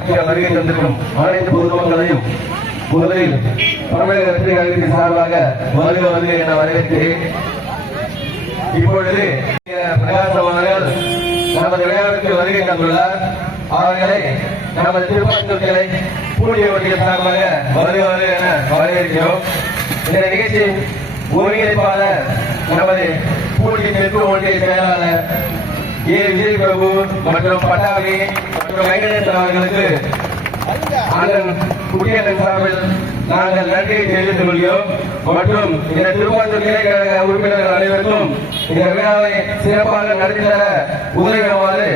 சிறப்பிக்க வருகை தந்திருக்கும் அனைத்து பொதுமக்களையும் முதலில் தமிழக வெற்றி கழகத்தின் சார்பாக வருக வருக என வரவேற்று இப்பொழுது பிரகாசம் நமது விளையாட்டுக்கு வருகை தந்துள்ளார். அவர்களை நமது திருப்பத்தூர் கிளை ஒட்டிய ஒன்றிய சார்பாக வருக வருக என வரவேற்கிறோம். இந்த நிகழ்ச்சியின் ஒருங்கிணைப்பாளர் நமது பூண்டி தெற்கு ஒன்றிய செயலாளர் ஏ விஜய் பிரபு? மற்றும் பட்டாளி மற்றும் வெங்கடேசன் அவர்களுக்கு அண்ணன் குடியரசு சார்பில் நாங்கள் நன்றியை தெரிவித்துக் கொள்கிறோம். மற்றும் இந்த திருப்பத்தூர் கிளை உறுப்பினர்கள் அனைவருக்கும் இந்த விழாவை சிறப்பாக நடத்தி தர உதவிடுமாறு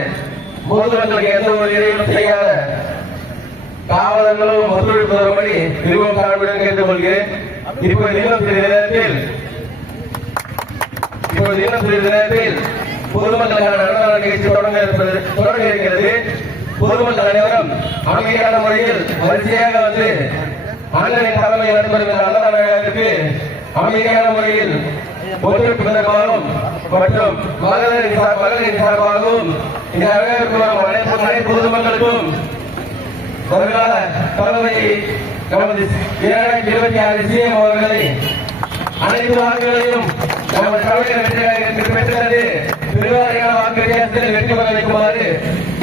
பொதுமக்களுக்கு எந்த ஒரு இடையூறும் செய்யாத காவலர்களும் ஒத்துழைப்பு தரும்படி விரும்பம் சார்பிடம் கேட்டுக்கொள்கிறேன் இப்போது இன்னும் சிறிது நேரத்தில் இப்போது இன்னும் சிறிது நேரத்தில் பொதுமக்களுக்கான நடன நிகழ்ச்சி தொடங்க இருப்பது தொடங்க இருக்கிறது. பொதுமக்கள் அனைவரும் அமைதியான முறையில் வரிசையாக வந்து அண்ணனின் தலைமை நண்பர் இந்த அன்னதானத்திற்கு அமைதியான முறையில் ஒத்துழைப்பு தருமாறும் மற்றும் மகளிரின் மகளிரின் சார்பாகவும் இந்த வரவேற்பு அனைத்து அனைத்து பொதுமக்களுக்கும் வருங்கால தலைமை நமது இரண்டாயிரத்தி இருபத்தி ஆறு சிஎம் அவர்களை அனைத்து வாக்குகளையும் நமது தலைமை பெற்றது பெருவாரியான வெற்றி பெற வைக்குமாறு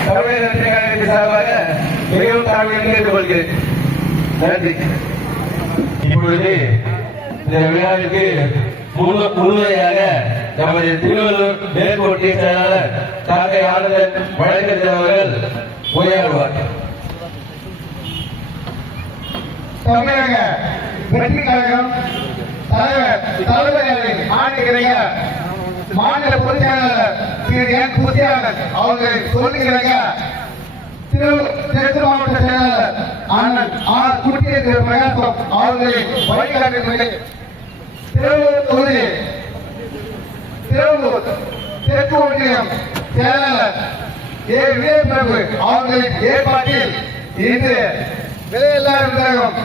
தமிழக வெற்றி கழகத்தின் சார்பாக மிகவும் கேட்டுக்கொள்கிறேன். நன்றி. இப்பொழுது இந்த விழாவிற்கு முழு- நமது திருவள்ளூர் மேற்கு ஒன்றிய செயலாளர் காக்கை ஆனந்தன் வழக்கறிஞர் அவர்கள் உரையாடுவார். தமிழக வெற்றி கழகம் தலைவர் மாநில பொதுச்செயலாளர் திரு என் புத்தியாளர் அவர்கள் சொல்லுகிறாங்க. திரு மாவட்ட செயலாளர் அண்ணன் ஆர் குட்டிய திரு பிரகாசம் திருவள்ளூர் தொகுதி. திருவள்ளூர் தெற்கு ஒன்றியம் செயலாளர் ஏ. விஜய் பிரபு அவர்களின் ஏற்பாட்டில் இன்று விலையில்லா விருந்தகம்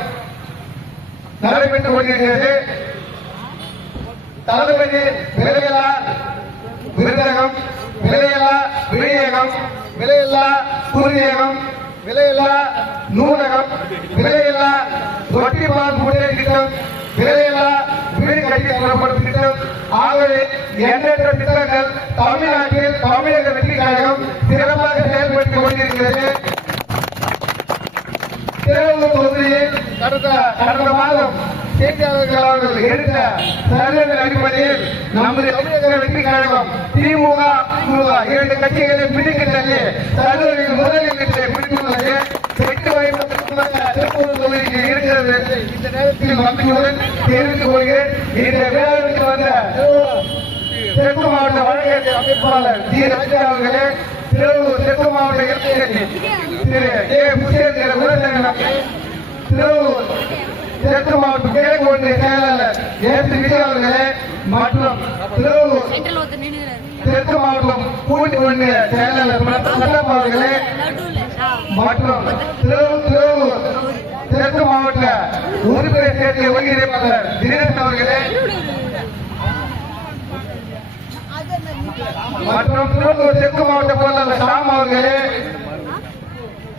நடைபெற்றுக் கொண்டிருக்கிறது. தளபதி விலையில்லா விருந்தகம் விலையில்லா விநியோகம் விலையில்லா குறுநியோகம் விலையில்லா நூலகம் விலையில்லா ரொட்டி பால் முன்னேற்ற திட்டம் விலையில்லா வீடு கட்டி தரப்படும் திட்டம். ஆகவே எண்ணற்ற திட்டங்கள் தமிழ்நாட்டில் தமிழக வெற்றி கழகம் சிறப்பாக செயல்பட்டுக் கொண்டிருக்கிறது. திருவள்ளூர் தொகுதியில் கடந்த கடந்த மாதம் செய்தியாளர்கள் எடுத்த சர்வேவின் அடிப்படையில் நமது தமிழக வெற்றி கழகம் திமுக அதிமுக இரண்டு கட்சிகளை பிடிக்க தள்ளி சர்வேவில் முதலில் நின்று பிடித்துள்ளது. வெற்றி வாய்ப்பு திருப்பூர் தொகுதிக்கு இருக்கிறது. இந்த நேரத்தில் மகிழ்ச்சியுடன் தெரிவித்துக் கொள்கிறேன். இந்த விழாவிற்கு வந்த தெற்கு மாவட்ட வழக்கறிஞர் அமைப்பாளர் ஜி ராஜா அவர்களே திருவள்ளூர் தெற்கு மாவட்ட இளைஞர் திரு. ஏ முசேந்திர திருவள்ளூர் தெற்கு மாவட்ட கிழக்கு ஒன்றிய செயலாளர் விஜய் அவர்களே மற்றும் திருவள்ளூர் தெற்கு மாவட்டம் பூண்டி ஒன்றிய செயலாளர் பிரதாப் அவர்களே. மற்றும் திருவள்ளூர் தெற்கு மாவட்ட உறுப்பினர் சேர்க்கை ஒருங்கிணைப்பாளர் தினேஷ் அவர்களே மற்றும் திருவள்ளூர் தெற்கு மாவட்ட பொருளாளர் ஷாம் அவர்களே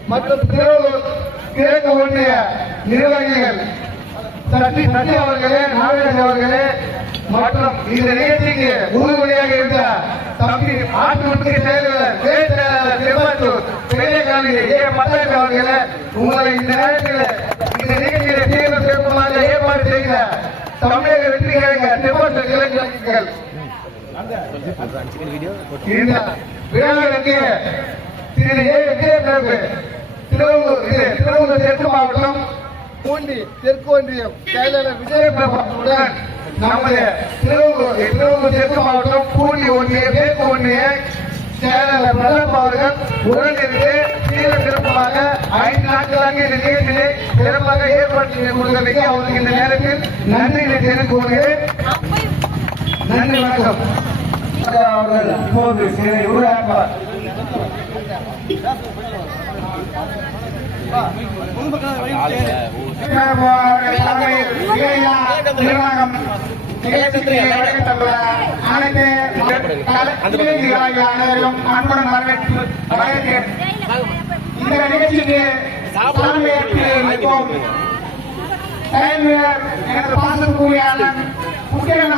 மற்றும் திருவள்ளூர் கிழக்கு ஒன்றிய நிர்வாகிகள் சசி சசி அவர்களே நாகராஜ் அவர்களே மற்றும் இந்த நிகழ்ச்சிக்கு உறுதுணையாக இருந்த தம்பி ஆட்டு செயலாளர் துணை செயலாளர் திருவாத்தூர் பெரியகாந்தி ஏ பத்தாயிரம் அவர்களே உங்களை இந்த நேரத்தில் இந்த நிகழ்ச்சியை தீவிர சிறப்புமாக ஏற்பாடு செய்த தமிழக வெற்றி கழக திருவாத்தூர் இளைஞர்கள் இந்த விழாவிற்கு திரு ஏ விஜயபிரபு திருவள்ளூர் திருவள்ளூர் தெற்கு மாவட்டம் பூண்டி தெற்கு ஒன்றியம் செயலாளர் விஜயபிரபாவுடன் நமது திருவள்ளூர் திருவள்ளூர் தெற்கு மாவட்டம் பூண்டி ஒன்றிய தெற்கு ஒன்றிய செயலாளர் பிரதாப் அவர்கள் உடனிருந்து சீர சிறப்பாக ஐந்து நாட்களாக இந்த நிகழ்ச்சியை சிறப்பாக ஏற்பாடு கொடுத்தமைக்கு அவருக்கு இந்த நேரத்தில் நன்றி தெரிவித்துக் கொள்கிறேன். நன்றி வணக்கம். அவர்கள் இப்போது சிலை உருவாக்குவார் நிர்வாகம் நிகழ்ச்சிக்கு வருகை தந்துள்ள அனைத்து கலைஞர்களாகிய அனைவரும் அன்புடன் வரவேற்று இந்த நிகழ்ச்சிக்கு எனது பாசத்துக்குரிய அண்ணன்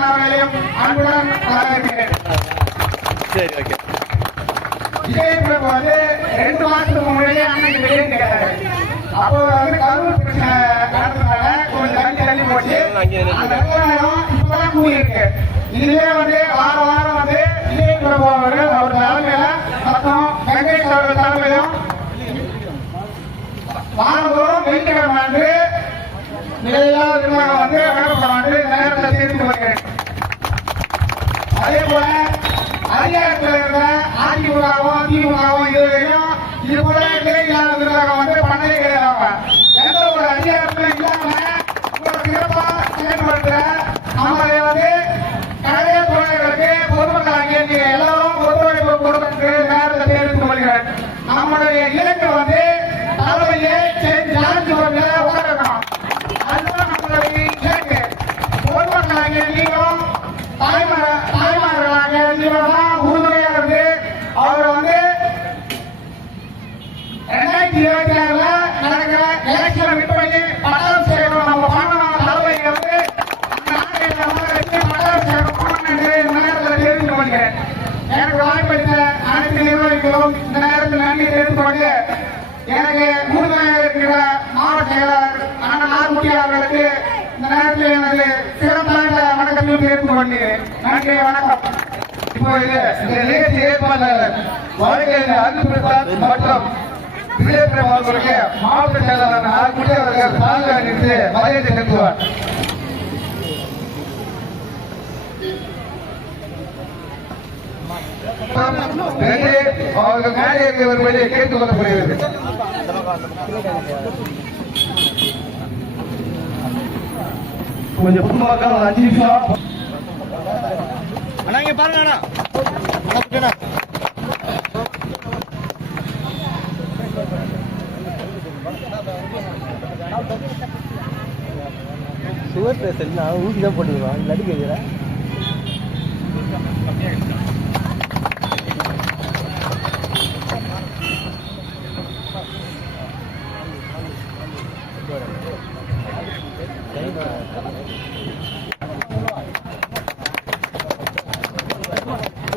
அவர்களையும் அன்புடன் வரவேற்கிறேன் சரி ஓகே விஜயபுரம் போது ரெண்டு மாசத்துக்கு முன்னாடியே அன்னைக்கு வெளியே கிடையாது அப்போ வந்து கரூர் பிரச்சனை நடந்ததுனால கொஞ்சம் தள்ளி தள்ளி போச்சு. அந்த விவகாரம் இப்பதான் கூடி இருக்கு இதுவே வந்து வாரம் வாரம் வந்து விஜயபுரம் அவர்கள் அவர் தலைமையில மற்றும் வெங்கடேஷ் அவர்கள் தலைமையிலும் வாரந்தோறும் வெள்ளிக்கிழமை அன்று நிலையில்லாத நிர்வாகம் வந்து வழங்கப்பட வந்து நேரத்தை தீர்த்து வருகிறேன் அதே போல அதிகாரத்தில் இருந்த அதிமுகவும் திமுகவும் இதுவரையும் இது போல நிலையில்லாத நிர்வாகம் வந்து பண்ணவே கிடையாது எந்த ஒரு அதிகாரத்திலும் இல்லாம ஒரு சிறப்பா செயல்படுத்துற நம்மளை வந்து கடையை தொழிலாளர்களுக்கு பொதுமக்கள் அங்கே எல்லாரும் ஒத்துழைப்பு கொடுக்கறதுக்கு நேரத்தை தெரிவித்துக் கொள்கிறேன் நம்மளுடைய இலக்கு வந்து இப்பொழுது இந்த நிகழ்ச்சி ஏற்பாளர் வழக்கறிஞர் அருள் பிரசாத் மற்றும் விஜயபிரபா அவர்களுக்கு மாவட்ட செயலாளர் ஆர்முடி அவர்கள் சால்வை அணிவித்து மரியாதை செலுத்துவார். அவர்கள் மேடைக்கு வரும்படி கேட்டுக் கொள்ளப்படுகிறது கொஞ்சம் பொதுமக்கள் அஞ்சு நிமிஷம். அண்ணா இங்க பாருங்க அண்ணா சுகர் பேசலாம் நான் ஊசி தான் போட்டுருவான் இல்லாட்டி கேட்குறேன்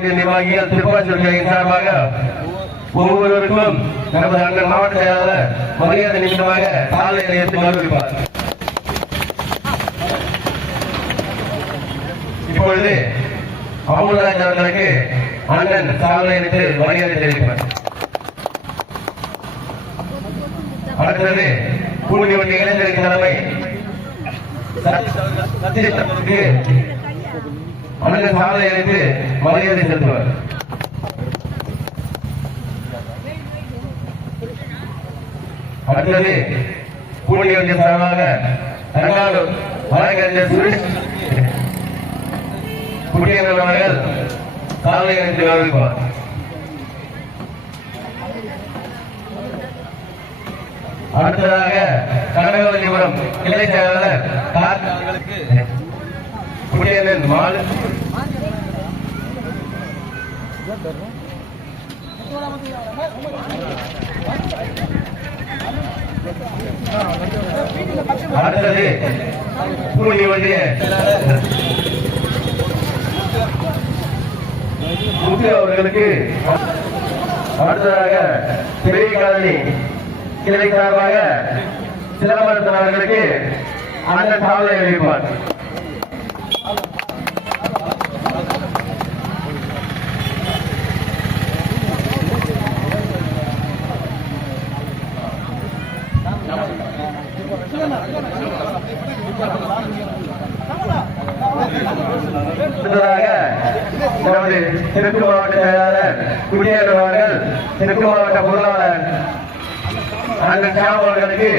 மாவட்ட நிர்வாகிகள் திருப்பாச்சூர்களின் சார்பாக ஒவ்வொருவருக்கும் நமது அண்ணன் மாவட்ட செயலாளர் மரியாதை நிமித்தமாக சாலை நிலையத்தை கௌரவிப்பார் இப்பொழுது அமுல்ராஜ் அவர்களுக்கு அண்ணன் சாலை நிலையத்தில் மரியாதை தெரிவிப்பார். அடுத்தது கூடி இளைஞருக்கு தலைமை அண்ணன் சாலை அழைத்து மரியாதை செலுத்துவார். அடுத்தது கூடியவங்க சார்பாக தங்காலூர் வழக்கறிஞர் சுரேஷ். குடியரசு அவர்கள் சாலை அழைத்து கௌரவிப்பார் அடுத்ததாக கனகவல்லிபுரம் கிளை செயலாளர் கார்த்தி மாநில குடியரன் அடுத்தது கூலி வண்டிய முத்து அவர்களுக்கு அடுத்ததாக பெரிய காலனி கிளை சார்பாக சிலம்பரசன் அவர்களுக்கு அந்த சாவலை அறிவிப்பார் அடுத்ததாக நமது தெற்கு மாவட்ட செயலாளர் குடியேறும் அவர்கள் தெற்கு மாவட்ட பொருளாளர் அண்ணன் ஷியாம் அவர்களுக்கு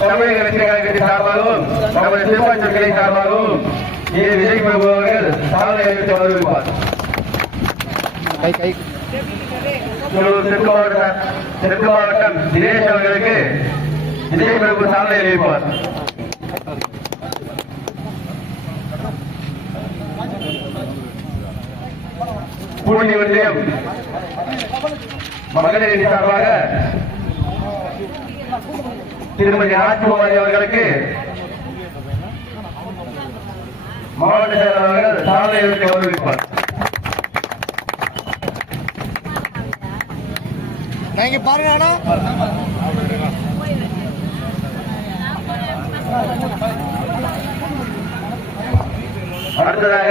தமிழக வெற்றி கழகத்தின் சார்பாகவும் நமது திருப்பாச்சூர் கிளை சார்பாகவும் இது விஜய் பிரபு அவர்கள் சாதனை அறிவித்து திருவள்ளூர் தெற்கு மாவட்டம் தெற்கு மாவட்டம் தினேஷ் அவர்களுக்கு விஜய் பிரபு சாதனை அறிவிப்பார் பூண்டி ஒன்றியம் மகளிர் சார்பாக திருமதி ராஜ்குமாரி அவர்களுக்கு மாவட்ட செயலாளர்கள் அவர்கள் சாதனை அறிவித்து நீங்க பாருங்க அண்ணா. அடுத்ததாக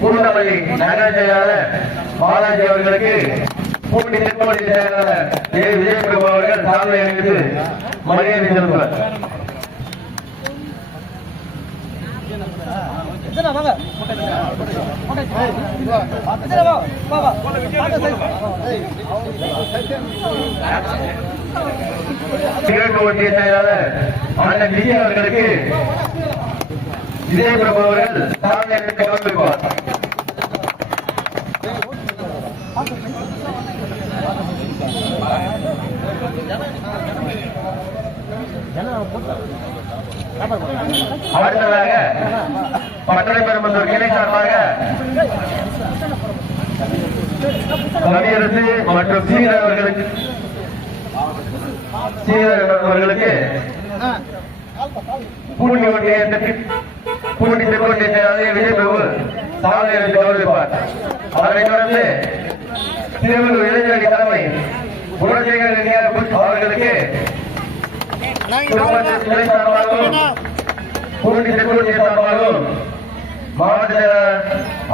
பூந்தமல்லி நகர செயலாளர் பாலாஜி அவர்களுக்கு பூண்டி தெற்குமல்லி செயலாளர் ஏ. விஜயபிரபு அவர்கள் சாதனை அறிவித்து மரியாதை செலுத்துவார். கிழக்கு ஒன்றிய செயலாளர் அண்ணன் விஜய் அவர்களுக்கு விஜயபிரபு அவர்கள் சாதனை அறிவித்து கௌரவிப்பார் அடுத்ததாக பெறும் பெருமந்தூர் கிளை சார்பாக கவியரசு மற்றும் சீனர் அவர்களுக்கு சீரர் அவர்களுக்கு பூண்டி ஒன்றிய பூண்டி திருவொன்றிய அதே விஜய் பிரபு சாலையில் அறிவித்து கௌரவிப்பார் அதனைத் தொடர்ந்து திருவள்ளூர் இளைஞரணி தலைமை குணசேகர நேர அவர்களுக்கு திருப்பத்தூர் சார்பாகவும் பூண்டி சார்பாகவும் மாவட்ட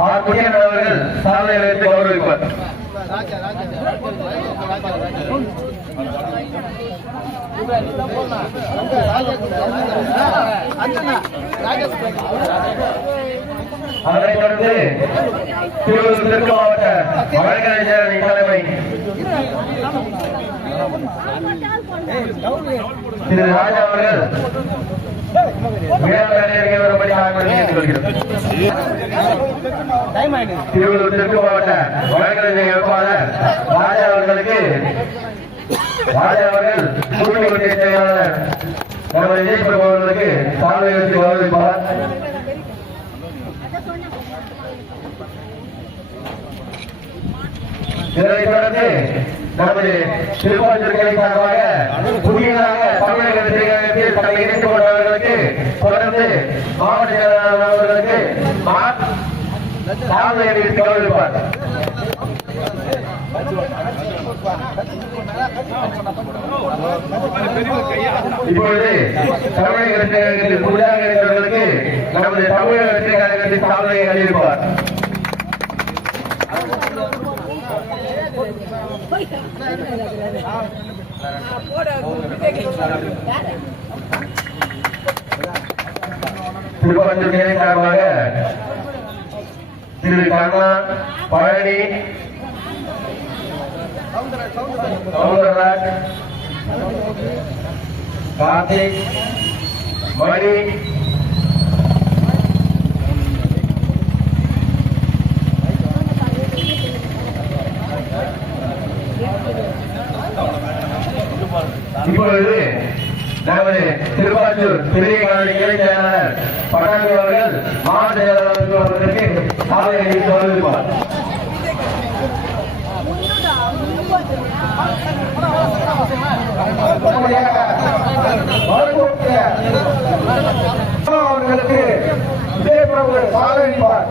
ஆர் குடியன் அவர்கள் சாதனை கௌரவிப்பார். அதனைத் தொடர்ந்து திருவள்ளூர் தெற்கு மாவட்ட வழக்கறிஞரணி தலைமை திரு ராஜா அவர்கள் வேளாண் திருவள்ளூர் தெற்கு மாவட்ட வழக்கறிஞர் வேட்பாளர் ராஜா அவர்களுக்கு ராஜா அவர்கள் கூட்டணி ஒன்றிய செயலாளர் நமது விஜய் பிரபு அவர்களுக்கு எடுத்து கௌரவிப்பார் இதனைத் தொடர்ந்து நமது திருப்பாச்சூர் சார்பாக புதியதாக தமிழக தங்களை இணைத்துக் கொண்டவர்களுக்கு தொடர்ந்து மாவட்ட அறிவித்து இப்பொழுது தமிழக வெற்றி புதிதாக இணைந்தவர்களுக்கு நமது தமிழக சாதனையை அறிவிப்பார். திருப்பத்தூர் நிலை சார்பாக திரு கண்ணா பழனி சவுந்தரராஜ் கார்த்திக் மணி இப்பொழுது நமது திருப்பாச்சூர் பெரிய காலனி இணை செயலாளர் பட்டாபி அவர்கள் மாவட்ட செயலாளர் அவர்களுக்கு சாதனை அறிவித்து வருவார். அவர்களுக்கு விஜயபிரபு சாதனைப்பார்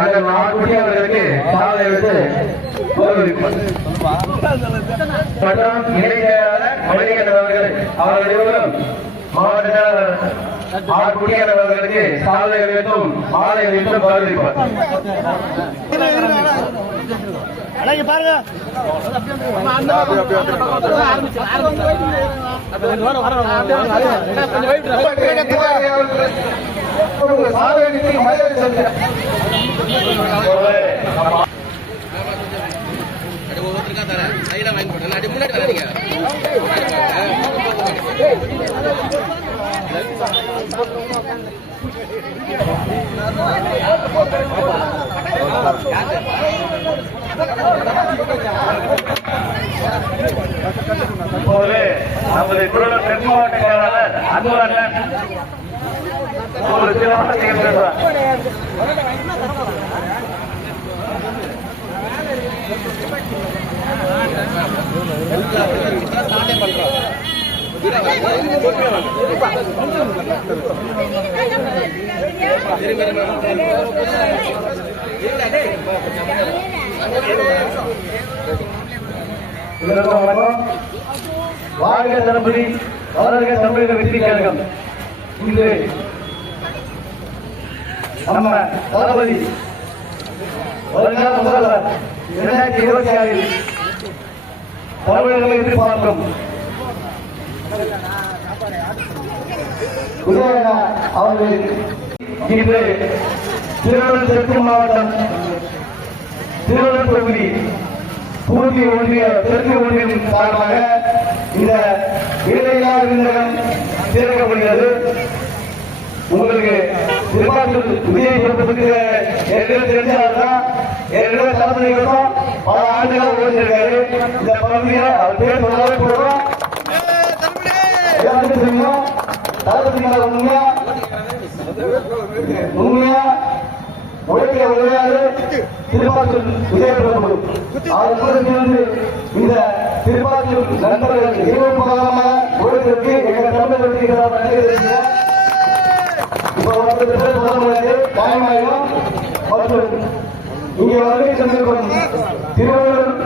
அந்த நாட்டுடைய அவர்களுக்கு சாதனை எடுத்து மற்றும் இணை செயலாளர் மணிகண்டன் அவர்கள் அவர்கள் இருவரும் மாவட்ட சாதனை அறிவித்தும் மாலை அழகி பாருங்க. வர வர கொஞ்சம் வெயிட் உங்கள் சாதனைக்கு இப்போது நமது தென் மாவட்ட செயலாளர் ஒரு சில வார்த்தைகள் வாழ்க தளபதி வளர்க தமிழக வெற்றி கழகம் இன்று நம்ம தளபதி வருங்கால முதல்வர் இரண்டாயிரத்தி இருபத்தி ஆறில் பறவைகளை எதிர்பார்க்கும். உதயநிதி அவர்கள் இன்று திருவள்ளூர் தெற்கு மாவட்டம் திருவள்ளூர் தொகுதி பூர்த்தி ஒன்றிய தெற்கு ஒன்றியம் காரணமாக இந்த இடையிலா விருந்தகம் சேர்க்கப்படுகிறது உங்களுக்கு திருப்பாத்தூர் விஜய் பற்றி ஏற்கனவே தெரிஞ்சால்தான் ஏற்கனவே தலைமுறைகளும் பல ஆண்டுகள் ஓடிச்சிருக்காரு இந்த பகுதியில் அவர் பேர் சொல்லாவே போடுறோம் தெரியும் தளபதி மேல உண்மையா? உண்மையா? உழைக்கிற உழையாது. திருப்பாத்தூர் விஜயபிரபு அவர் இந்த திருப்பாத்தூர் நண்பர்கள் இருபது மாதமாக எங்கள் தமிழ் வெற்றிகளாக இப்போ வந்து முடியாது மற்றும் இங்கே வருகை சென்றிருக்கும் திருவள்ளூர்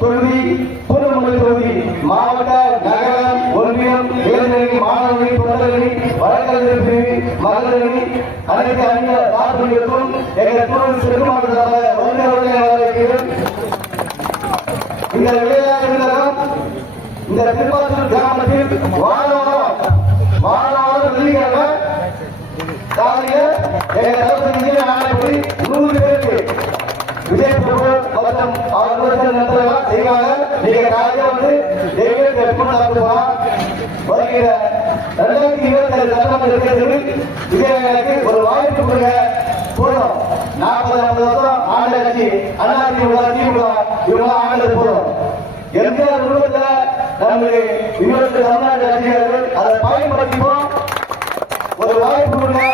தொகுதி பூர்வமலை தொகுதி மாவட்ட நகரம் ஒன்றியம் இளைஞரணி மாணவரணி தொண்டரணி வழக்கறிஞர் பிரிவு மகளிரணி அனைத்து அந்நிய சார்புகளுக்கும் எங்கள் தூரம் செல்லுமாற்றதாக இந்த விளையாட்டு இந்த திருப்பாத்தூர் கிராமத்தில் மாணவ வாரம் வெள்ளிக்கிழமை நூறு பேருக்கு. விஜய் பிரபு மற்றும் நடத்துறதெல்லாம் செய்வாங்க. நீங்க வந்து டெய்லி எப்போ சாப்பிடுவோம் வருகிற ரெண்டாயிரத்தி இருபத்தி ஏழு சட்டமன்ற தேர்தலில் விஜயனுக்கு ஒரு வாய்ப்பு கொடுங்க. போதும் நாற்பது ஐம்பது வருஷம் ஆண்ட கட்சி அண்ணா திமுக திமுக இவங்க ஆண்டது போதும் எம்ஜிஆர் உருவத்துல நம்மளுக்கு இருபத்தி தமிழ்நாட்டு ரசிகர்கள் அதை பயன்படுத்திப்போம். ஒரு வாய்ப்பு கொடுங்க.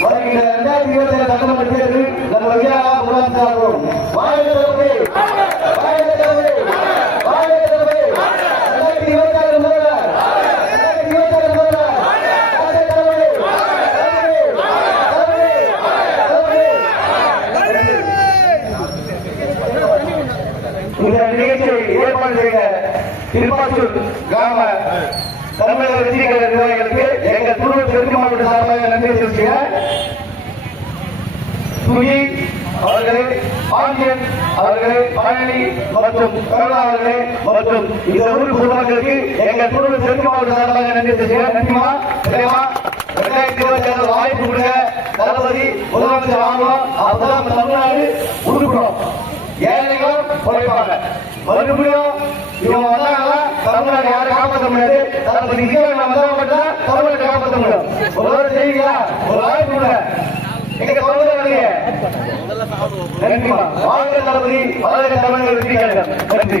வருகிற இரண்டாயிரத்தி இருபத்தி ஏழு சட்டமன்ற தேர்தலில் நம்ம விஜயா இந்த நிகழ்ச்சியை ஏற்பாடு செய்த திருப்பாச்சூர் கிராம தமிழக வெற்றி கழக நிர்வாகிகளுக்கு எங்கள் திருவள்ளூர் தெற்கு மாவட்ட சார்பாக நன்றி தெரிவிக்கிறேன் சுகி அவர்களே பாண்டியன் அவர்களே பழனி மற்றும் கருணா அவர்களே மற்றும் இந்த ஊர் பொதுமக்களுக்கு எங்கள் துருவ தெற்கு மாவட்ட சார்பாக நன்றி தெரிவிக்கிறேன் நன்றிமா சரிமா ரெண்டாயிரத்தி இருபத்தி ஏழு வாய்ப்பு கொடுங்க. தளபதி முதலமைச்சர் ஆகணும் அப்பதான் நம்ம தமிழ்நாடு உருப்பிடும் ஏழைகளும் குறைப்பாங்க. மறுபடியும் இவங்க வந்தாங்கன்னா தமிழ்நாடு யாரும் காப்பாற்ற முடியாது. தளபதி விஜய் வந்தா மட்டும் தமிழ்நாட்டை காப்பாற்ற முடியும். ஒரு வாரம் செய்வீங்களா? ஒரு வாய்ப்பு கொடுங்க. எங்க தமிழக நன்றிமா வாழ்க தளபதி கழகம். நன்றி.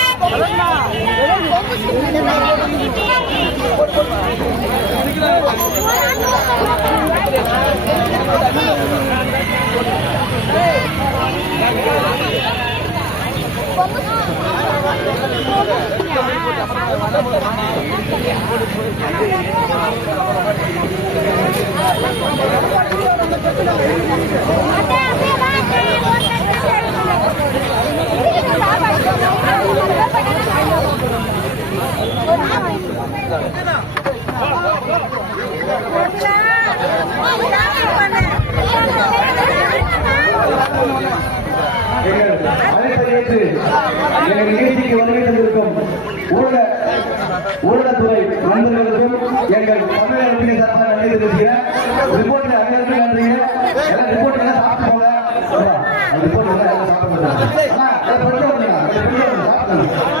எங்கள் பூமி ஒன்றிய சிபாரிசு சார்பாக எங்கள் அழைப்பை ஏற்று எங்கள் நிகழ்ச்சிக்கு வருகை தந்திருக்கும் நண்பர்களுக்கும் எங்கள் தமிழகத்தின் சார்பாக நன்றி தெரிவிக்கிறேன் ரிப்போர்ட் அனைவருக்கும் நன்றிங்க எல்லாம் ரிப்போர்ட் எல்லாம் சாப்பிட்டு போங்க ரிப்போர்ட் எல்லாம் சாப்பிட்டு போங்க